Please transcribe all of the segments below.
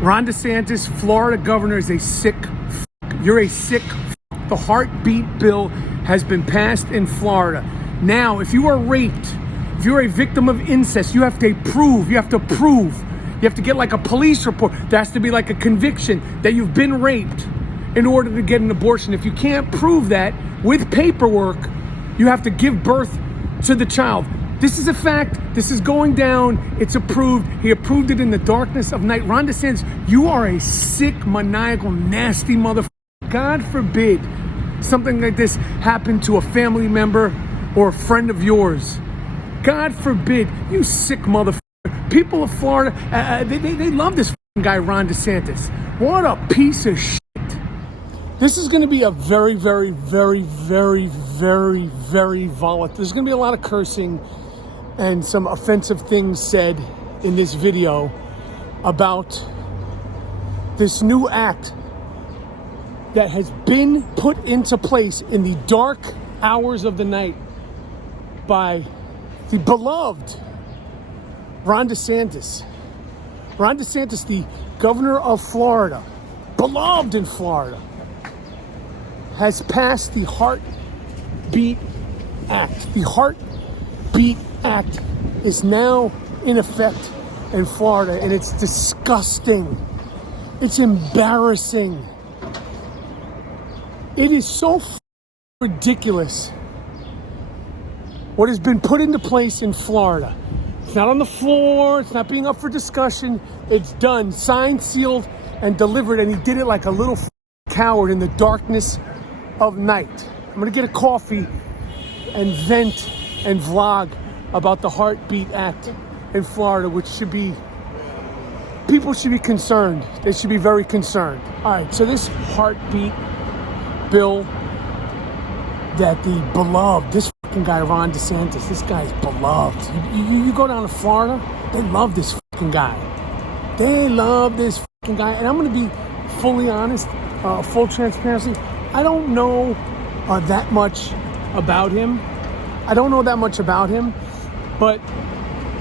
Ron Desantis, Florida governor, is a sick f***. You're a sick f***. The heartbeat bill has been passed in Florida. Now, if you are raped, if you're a victim of incest, you have to prove. You have to get like a police report. There has to be like a conviction that you've been raped in order to get an abortion. If you can't prove that with paperwork, you have to give birth to the child. This is a fact. This is going down. It's approved. He approved it in the darkness of night. Ron DeSantis, you are a sick, maniacal, nasty motherfucker. God forbid something like this happen to a family member or a friend of yours. God forbid, you sick motherfucker. People of Florida, they love this guy, Ron DeSantis. What a piece of shit. This is going to be a very, very, very, very, very, very volatile. There's going to be a lot of cursing and some offensive things said in this video about this new act that has been put into place in the dark hours of the night by the beloved Ron DeSantis. Ron DeSantis, the governor of Florida, beloved in Florida, has passed the Heartbeat Act. The Heartbeat Act is now in effect in Florida, and it's disgusting. It's embarrassing. It is so ridiculous what has been put into place in Florida. It's not on the floor. It's not being up for discussion. It's done, signed, sealed, and delivered, and he did it like a little coward in the darkness of night. I'm going to get a coffee and vent and vlog about the Heartbeat Act in Florida, which should be, people should be concerned. They should be very concerned. All right, so this Heartbeat bill that the beloved, this fucking guy, Ron DeSantis, this guy's beloved. You go down to Florida, they love this fucking guy. They love this fucking guy. And I'm going to be fully honest, full transparency. I don't know that much about him. But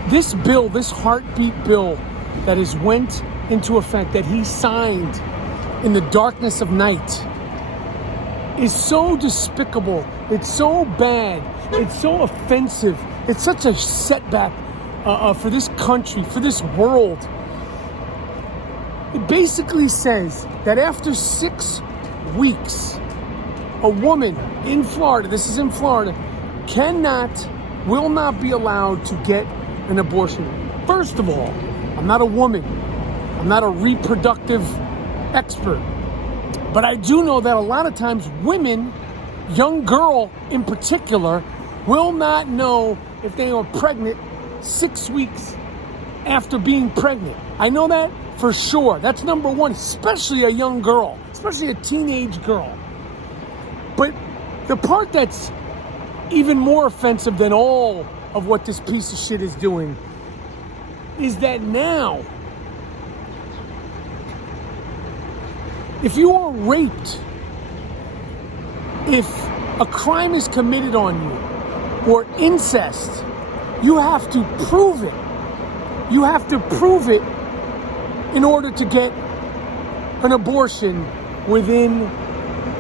this bill, this Heartbeat bill that has went into effect, that he signed in the darkness of night, is so despicable. It's so bad. It's so offensive. It's such a setback for this country, for this world. It basically says that after 6 weeks, a woman in Florida, this is in Florida, will not be allowed to get an abortion. First of all, I'm not a woman. I'm not a reproductive expert. But I do know that a lot of times women, young girl in particular, will not know if they are pregnant 6 weeks after being pregnant. I know that for sure. That's number one, especially a young girl, especially a teenage girl. But the part that's even more offensive than all of what this piece of shit is doing is that now, if you are raped, if a crime is committed on you, or incest, you have to prove it. You have to prove it in order to get an abortion within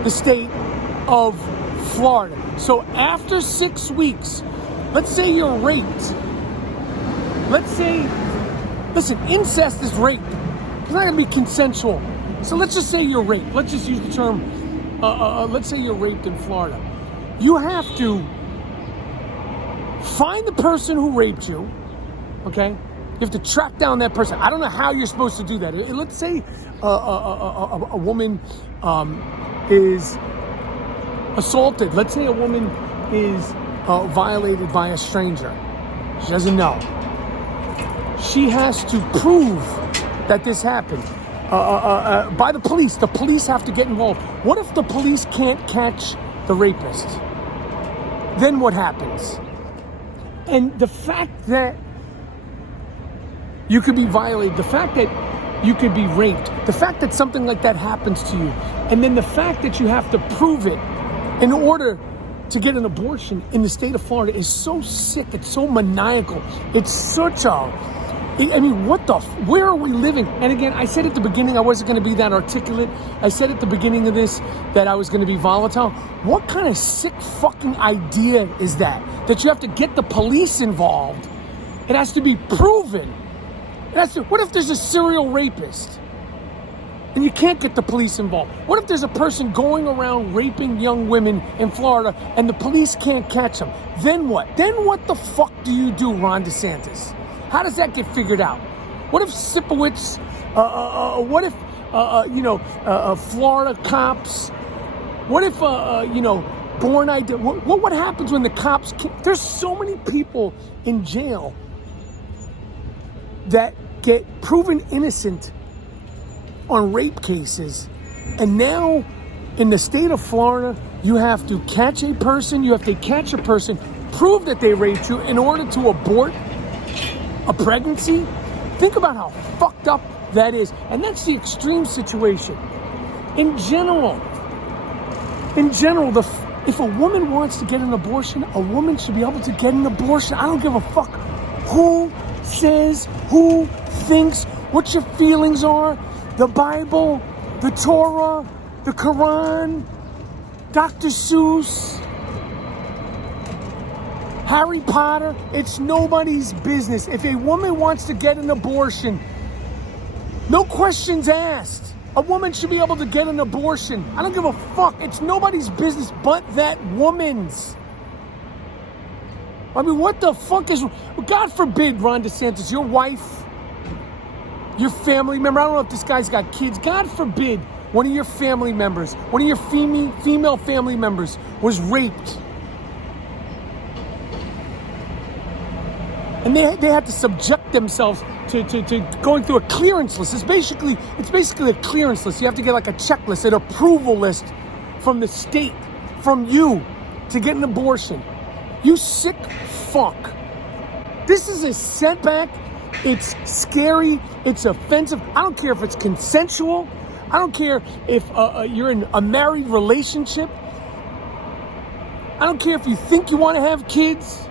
the state of Florida. So after 6 weeks, let's say you're raped. Listen, incest is rape. It's not going to be consensual. So let's just say you're raped. Let's just use the term, let's say you're raped in Florida. You have to find the person who raped you, okay? You have to track down that person. I don't know how you're supposed to do that. Let's say a woman is assaulted. Let's say a woman is violated by a stranger. She doesn't know. She has to prove that this happened by the police. The police have to get involved. What if the police can't catch the rapist? Then what happens? And the fact that you could be violated, the fact that you could be raped, the fact that something like that happens to you, and then the fact that you have to prove it in order to get an abortion in the state of Florida is so sick. It's so maniacal. It's such a I mean, where are we living? And again, I said at the beginning I wasn't going to be that articulate. I said at the beginning of this that I was going to be volatile. What kind of sick fucking idea is that? That you have to get the police involved. It has to be proven. What if there's a serial rapist and you can't get the police involved? What if there's a person going around raping young women in Florida and the police can't catch them? Then what? Then what the fuck do you do, Ron DeSantis? How does that get figured out? What if Sipowicz, Florida cops, what if, Born Idea, what happens when the cops there's so many people in jail that get proven innocent on rape cases, and now in the state of Florida, you have to catch a person, prove that they raped you in order to abort a pregnancy. Think about how fucked up that is. And that's the extreme situation. In general, if a woman wants to get an abortion, a woman should be able to get an abortion. I don't give a fuck who says, who thinks, what your feelings are. The Bible, the Torah, the Quran, Dr. Seuss, Harry Potter, it's nobody's business. If a woman wants to get an abortion, no questions asked. A woman should be able to get an abortion. I don't give a fuck. It's nobody's business but that woman's. I mean, what the fuck is... God forbid, Ron DeSantis, your wife, your family member, I don't know if this guy's got kids. God forbid one of your family members, one of your female family members was raped. And they had to subject themselves to going through a clearance list. It's basically a clearance list. You have to get like a checklist, an approval list from the state, from you, to get an abortion. You sick fuck. This is a setback. It's scary. It's offensive. I don't care if it's consensual. I don't care if you're in a married relationship. I don't care if you think you want to have kids.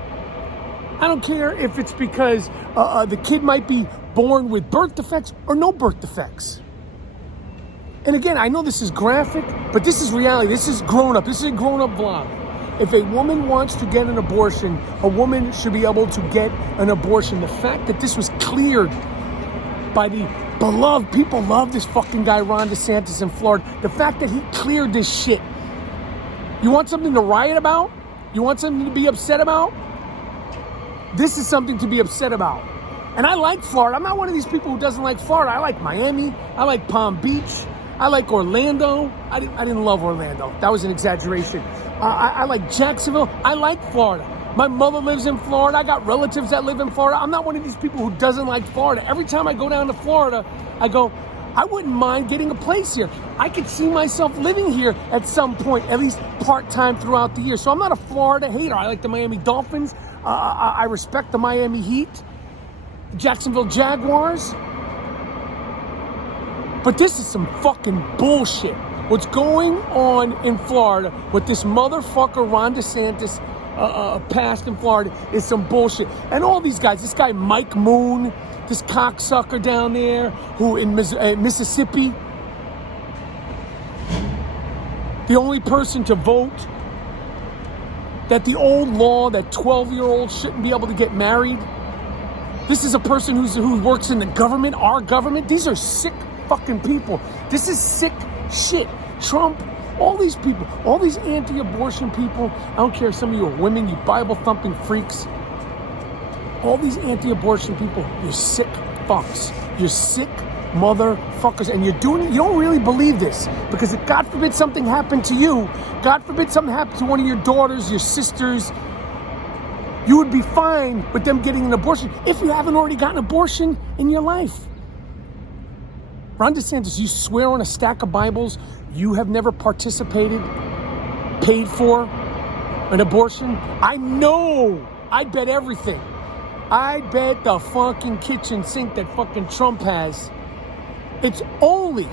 I don't care if it's because the kid might be born with birth defects or no birth defects. And again, I know this is graphic, but this is reality. This is grown up. This is a grown up vlog. If a woman wants to get an abortion, a woman should be able to get an abortion. The fact that this was cleared by the beloved, people love this fucking guy, Ron DeSantis in Florida. The fact that he cleared this shit. You want something to riot about? You want something to be upset about? This is something to be upset about. And I like Florida. I'm not one of these people who doesn't like Florida. I like Miami. I like Palm Beach. I like Orlando. I didn't love Orlando. That was an exaggeration. I like Jacksonville. I like Florida. My mother lives in Florida. I got relatives that live in Florida. I'm not one of these people who doesn't like Florida. Every time I go down to Florida, I go, I wouldn't mind getting a place here. I could see myself living here at some point, at least part-time throughout the year. So I'm not a Florida hater. I like the Miami Dolphins. I respect the Miami Heat, Jacksonville Jaguars. But this is some fucking bullshit. What's going on in Florida with this motherfucker Ron DeSantis passed in Florida is some bullshit. And all these guys, this guy Mike Moon, this cocksucker down there who in Mississippi, the only person to vote that the old law that 12-year-olds shouldn't be able to get married. This is a person who works in the government, our government. These are sick fucking people. This is sick shit. Trump, all these people, all these anti-abortion people. I don't care if some of you are women, you Bible-thumping freaks. All these anti-abortion people, you're sick fucks. You're sick motherfuckers, and you're doing it. You don't really believe this, because if God forbid something happened to you, God forbid something happened to one of your daughters, your sisters, you would be fine with them getting an abortion if you haven't already gotten an abortion in your life. Ron DeSantis, you swear on a stack of Bibles you have never participated, paid for an abortion? I know. I bet everything. I bet the fucking kitchen sink that fucking Trump has. It's only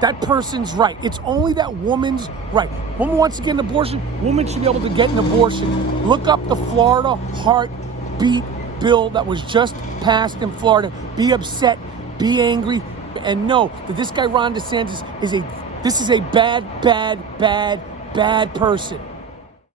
that person's right. It's only that woman's right. Woman wants to get an abortion, woman should be able to get an abortion. Look up the Florida Heartbeat bill that was just passed in Florida. Be upset, be angry, and know that this guy Ron DeSantis is a bad person.